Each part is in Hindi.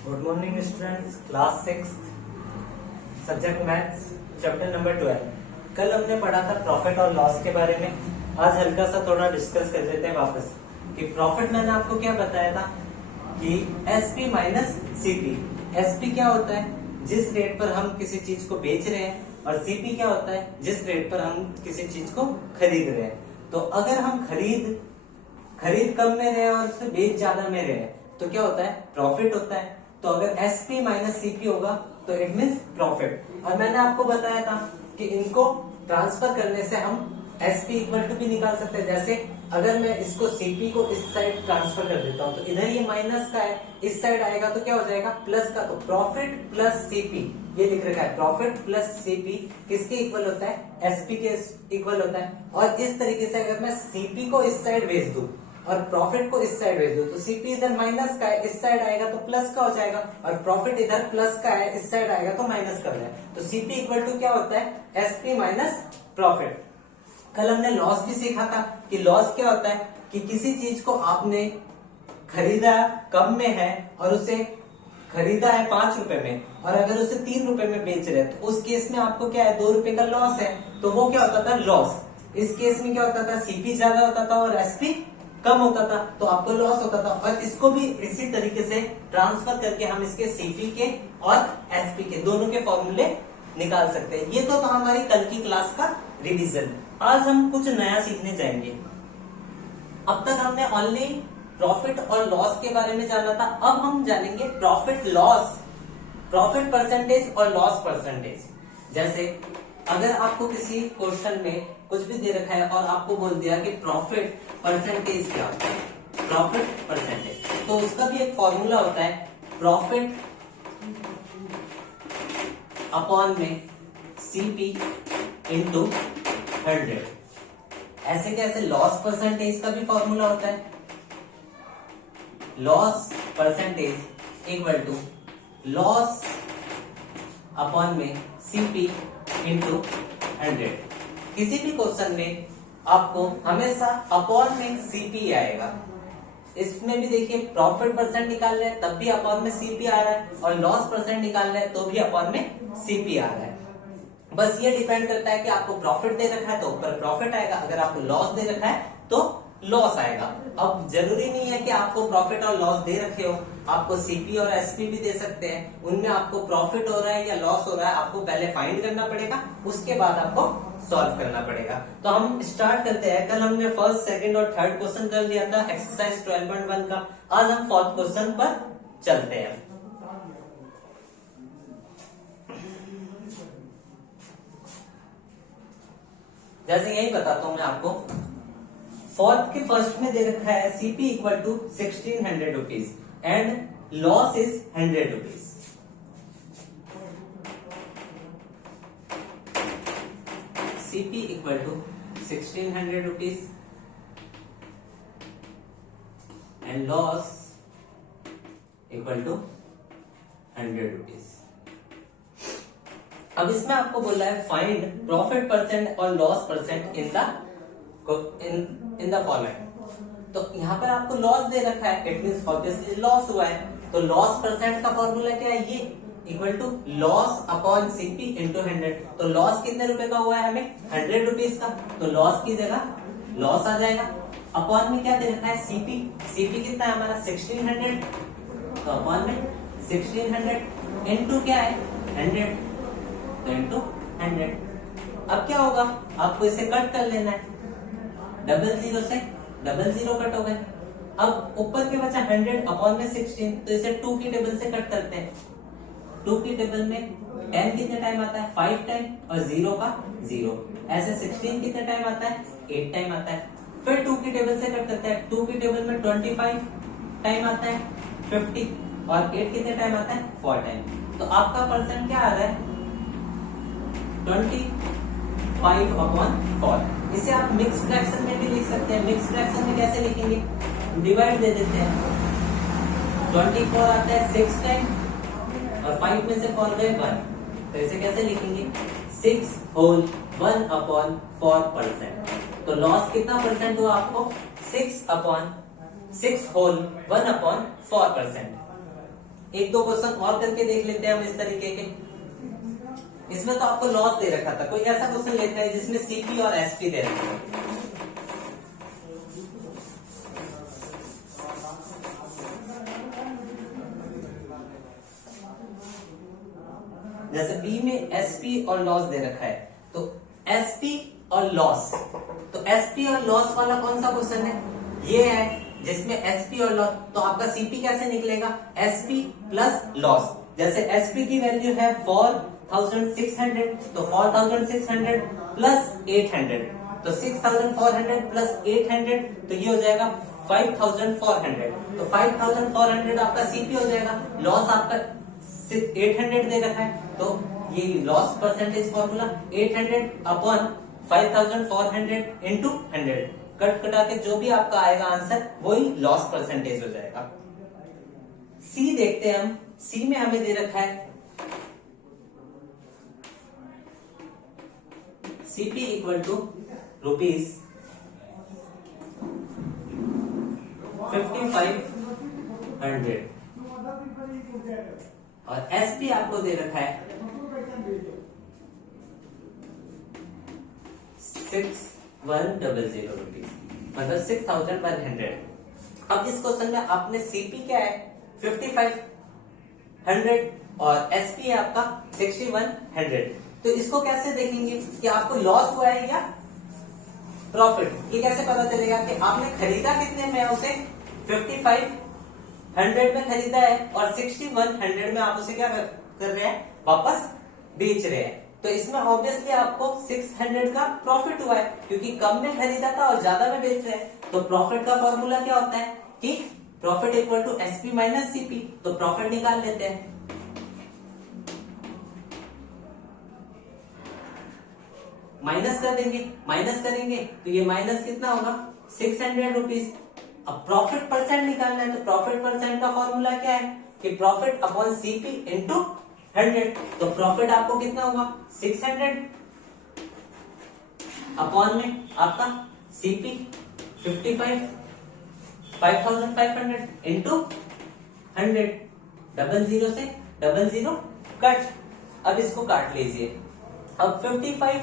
Good morning students, class 6 subject maths, chapter number 12। कल हमने पढ़ा था प्रॉफिट और लॉस के बारे में। आज हल्का सा थोड़ा डिस्कस कर लेते हैं वापस कि प्रॉफिट मैंने आपको क्या बताया था कि एसपी माइनस सीपी। एसपी क्या होता है? जिस रेट पर हम किसी चीज को बेच रहे हैं, और सीपी क्या होता है? जिस रेट पर हम किसी चीज को खरीद रहे हैं। तो अगर हम खरीद कम में रहे और उससे बेच ज्यादा में रहे तो क्या होता है? प्रॉफिट होता है। तो अगर एसपी माइनस सीपी होगा तो इट मीन्स प्रॉफिट। और मैंने आपको बताया था कि इनको ट्रांसफर करने से हम एसपी इक्वल टू भी निकाल सकते हैं। जैसे अगर मैं इसको सीपी को इस साइड ट्रांसफर कर देता हूं तो इधर ये माइनस का है, इस साइड आएगा तो क्या हो जाएगा? प्लस का। तो प्रॉफिट प्लस सीपी ये लिख रखा है। प्रॉफिट प्लस सीपी किसके इक्वल होता है? एसपी के इक्वल होता है। और इस तरीके से अगर मैं सीपी को इस साइड भेज दूं और प्रॉफिट को इस साइड भेज दो तो सीपी इधर माइनस का है, इस साइड आएगा तो प्लस का हो जाएगा, और प्रॉफिट इधर प्लस का है, इस साइड आएगा तो माइनस का हो जाएगा। तो सीपी इक्वल टू क्या होता है? SP minus profit. कल हमने लॉस भी सीखा था कि लॉस क्या होता है कि किसी चीज को आपने खरीदा कम में है और उसे खरीदा है 5 रुपए में, और अगर उसे 3 रुपए में बेच रहे हैं तो उस केस में आपको क्या है? 2 रुपए का लॉस है। तो वो क्या होता था? लॉस। इस केस में क्या होता था? सीपी ज्यादा होता था और एसपी कम होता था, तो आपको लॉस होता था। और इसको भी इसी तरीके से ट्रांसफर करके हम इसके सीपी के और एसपी के दोनों के फॉर्मूले निकाल सकते हैं। ये तो था हमारी कल की क्लास का रिवीजन। आज हम कुछ नया सीखने जाएंगे। अब तक हमने ओनली प्रॉफिट और लॉस के बारे में जाना था। अब हम जानेंगे प्रॉफिट लॉस, प्रॉफिट परसेंटेज और लॉस परसेंटेज। जैसे अगर आपको किसी क्वेश्चन में कुछ भी दे रखा है और आपको बोल दिया कि प्रॉफिट परसेंटेज क्या होता है, प्रॉफिट परसेंटेज, तो उसका भी एक फॉर्मूला होता है, प्रॉफिट अपॉन में सीपी इंटू 100। ऐसे कैसे? लॉस परसेंटेज का भी फॉर्मूला होता है, loss percentage equal to loss upon में सीपी इंटू 100। किसी भी क्वेश्चन में आपको हमेशा अपॉन में सीपी आएगा। इसमें भी देखिए प्रॉफिट परसेंट निकाल रहे हैं तब भी अपॉन में सीपी आ रहा है, और लॉस परसेंट निकाल रहे हैं तो भी अपॉन में सीपी आ रहा है। बस ये डिपेंड करता है कि आपको प्रॉफिट दे रखा है तो ऊपर प्रॉफिट आएगा, अगर आपको लॉस दे रखा है तो लॉस आएगा। अब जरूरी नहीं है कि आपको प्रॉफिट और लॉस दे रखे हो, आपको सीपी और एसपी भी दे सकते हैं। उनमें आपको प्रॉफिट हो रहा है या लॉस हो रहा है आपको पहले फाइंड करना पड़ेगा, उसके बाद आपको सॉल्व करना पड़ेगा। तो हम स्टार्ट करते हैं। कल हमने फर्स्ट, सेकंड और थर्ड क्वेश्चन कर लिया था एक्सरसाइज 12.1 का। आज हम फोर्थ क्वेश्चन पर चलते हैं। जैसे यही बताता हूं मैं आपको। फोर्थ के फर्स्ट में दे रखा है CP equal to 1600 rupees and loss is 100 rupees. CP equal to 1600 rupees and loss equal to 100 rupees. अब इसमें आपको बोला है फाइंड प्रॉफिट परसेंट और loss percent in the following. तो यहाँ पर आपको लॉस दे रखा है, इट मींस ऑब्वियसली लॉस हुआ है। तो लॉस परसेंट का फॉर्मूला क्या है? ये equal to loss upon CP into 100। तो लॉस कितने रुपए का हुआ है? हमें 100 रुपीज का। तो लॉस की जगह लॉस आ जाएगा। अपॉन में क्या दे रखा है? सीपी। सीपी कितना है हमारा? 1600। तो अपॉन में 1600 इंटू क्या है? 100, तो इंटू 100। अब क्या होगा? आपको इसे कट कर लेना है। डबल जीरो से डबल जीरो कट हो गए। अब ऊपर के बचा 100 अपॉन में 16, तो इसे 2 की टेबल से कट करते हैं। 2 की टेबल में 10 कितने टाइम आता है? 5 टाइम, और 0 का 0। ऐसे 16 कितने टाइम आता है? 8 टाइम आता है। फिर 2 की टेबल से कट करते हैं। 2 की टेबल में 25 टाइम आता है, 50, और 8 कितने टाइम आता है? 4 टाइम। तो आपका परसेंट क्या आ रहा है? 25 अपॉन 4। इसे आप मिक्स फ्रैक्शन में भी लिख सकते हैं। मिक्स फ्रैक्शन में कैसे लिखेंगे? डिवाइड दे देते हैं। 24 आता है 6 टाइम, और 5 में से 4 गए 1, तो इसे कैसे लिखेंगे? 6 होल 1 अपॉन 4%। तो लॉस कितना परसेंट हुआ आपको? 6 होल 1 अपॉन 4%। एक दो क्वेश्चन और करके देख लेते हैं हम इस तरीके के। इसमें तो आपको लॉस दे रखा था, कोई ऐसा क्वेश्चन लेते हैं जिसमें सीपी और एसपी दे रखा है। जैसे बी में एसपी और लॉस दे रखा है, तो एसपी और लॉस, तो एसपी और लॉस वाला कौन सा क्वेश्चन है, ये है जिसमें एसपी और लॉस। तो आपका सीपी कैसे निकलेगा, एसपी प्लस लॉस। जैसे एसपी की वैल्यू है 4600, तो 4600 प्लस 800, तो 6400 प्लस 800, तो ये हो जाएगा 5400। तो 5400 आपका सीपी हो जाएगा। लॉस आपका 800 दे रखा है, तो ये loss percentage formula 800 upon 5400 into 100, cut कटा के जो भी आपका आएगा आंसर वही लॉस परसेंटेज हो जाएगा। सी देखते हैं हम। सी में हमें दे रखा है सीपी इक्वल टू रुपीज 5500 और एसपी आपको दे रखा है 6100 रुपीज, मतलब 6100। अब इस क्वेश्चन में आपने सीपी क्या है 5500 और एसपी है आपका 6100। तो इसको कैसे देखेंगे कि आपको लॉस हुआ है या प्रॉफिट, ये कैसे पता चलेगा कि आपने खरीदा कितने में, उसे 5500 में खरीदा है और 6100 में आप उसे क्या कर रहे हैं, वापस बेच रहे हैं। तो इसमें ऑब्वियसली आपको 600 का प्रॉफिट हुआ है, क्योंकि कम में खरीदा था और ज्यादा में बेच रहे हैं। तो प्रॉफिट का फॉर्मूला क्या होता है कि profit equal to SP minus CP. तो प्रॉफिट निकाल लेते हैं। माइनस कर देंगे, माइनस करेंगे तो ये माइनस कितना होगा 600 रुपीज। अब प्रॉफिट परसेंट निकालना है, तो प्रॉफिट परसेंट का फॉर्मूला क्या है कि प्रॉफिट अपॉन सीपी इंटू 100। तो प्रॉफिट आपको कितना होगा 600 अपॉन में आपका सीपी 5500 इंटू 100, 00 से 00 कट। अब इसको काट लीजिए। अब 55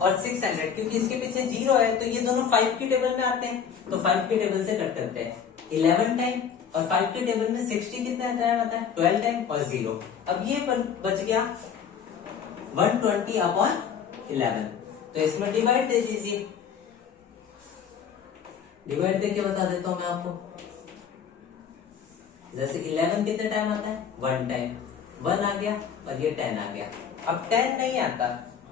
और 600, क्योंकि इसके पीछे 0 है तो ये दोनों 5 की टेबल में आते हैं, तो 5 के टेबल से कट करते हैं 11 टाइम, और 5 के टेबल में 60 कितना टाइम आता है 12 टाइम और 0। अब ये बच गया 120 अपॉन 11। तो इसमें डिवाइड दे दीजिए, डिवाइड देके बता देता हूं मैं आपको। जैसे 11 कितने टाइम आता है 1 टाइम, 1 आ गया और ये 10 आ गया। अब 10 नहीं आता,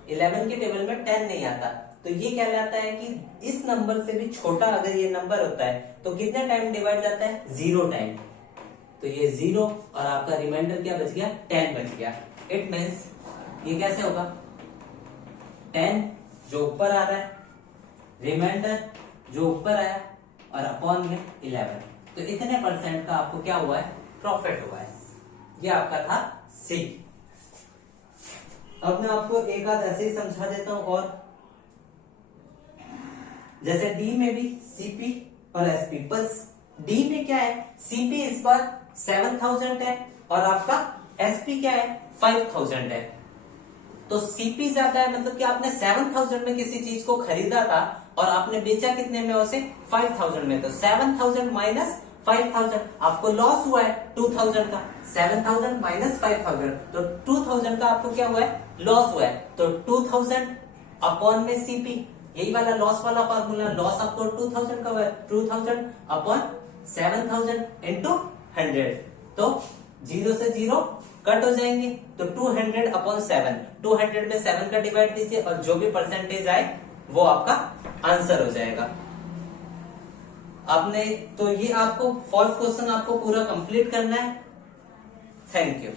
11 के टेबल में 10 नहीं आता, तो ये कहलाता है कि इस नंबर से भी छोटा अगर ये नंबर होता है तो कितने टाइम डिवाइड जाता है 0 टाइम। तो ये 0 और आपका रिमाइंडर क्या बच गया 10 बच गया। इट मीन्स ये कैसे होगा 10 जो ऊपर आ रहा है, रिमाइंडर जो ऊपर आया और अपॉन में 11, तो इतने परसेंट का आपको क्या हुआ है प्रॉफिट हुआ है। ये आपका था सी। अब मैं आपको एक आध ऐसे ही समझा देता हूं। और जैसे डी में भी सीपी और एसपी, पर डी में क्या है सीपी इस बार 7000 है और आपका एसपी क्या है 5000 है। तो सीपी ज्यादा है, मतलब कि आपने 7000 में किसी चीज को खरीदा था और आपने बेचा कितने में उसे 5000 में। तो 7000 माइनस 5000 आपको लॉस हुआ है 2000 का। 7000 माइनस 5000, तो 2000 का आपको क्या हुआ है लॉस हुआ है। तो 2000 अपॉन में सीपी, यही वाला लॉस वाला फॉर्मूला, लॉस आपको 2000 का हुआ है, 2000 अपॉन 7000 इंटू 100। तो 0 से 0 कट हो जाएंगे, तो 200 अपॉन 7, 200 में 7 का डिवाइड दीजिए और जो भी परसेंटेज आए वो आपका आंसर हो जाएगा। आपने तो ये आपको 4th क्वेश्चन आपको पूरा कंप्लीट करना है। Thank you.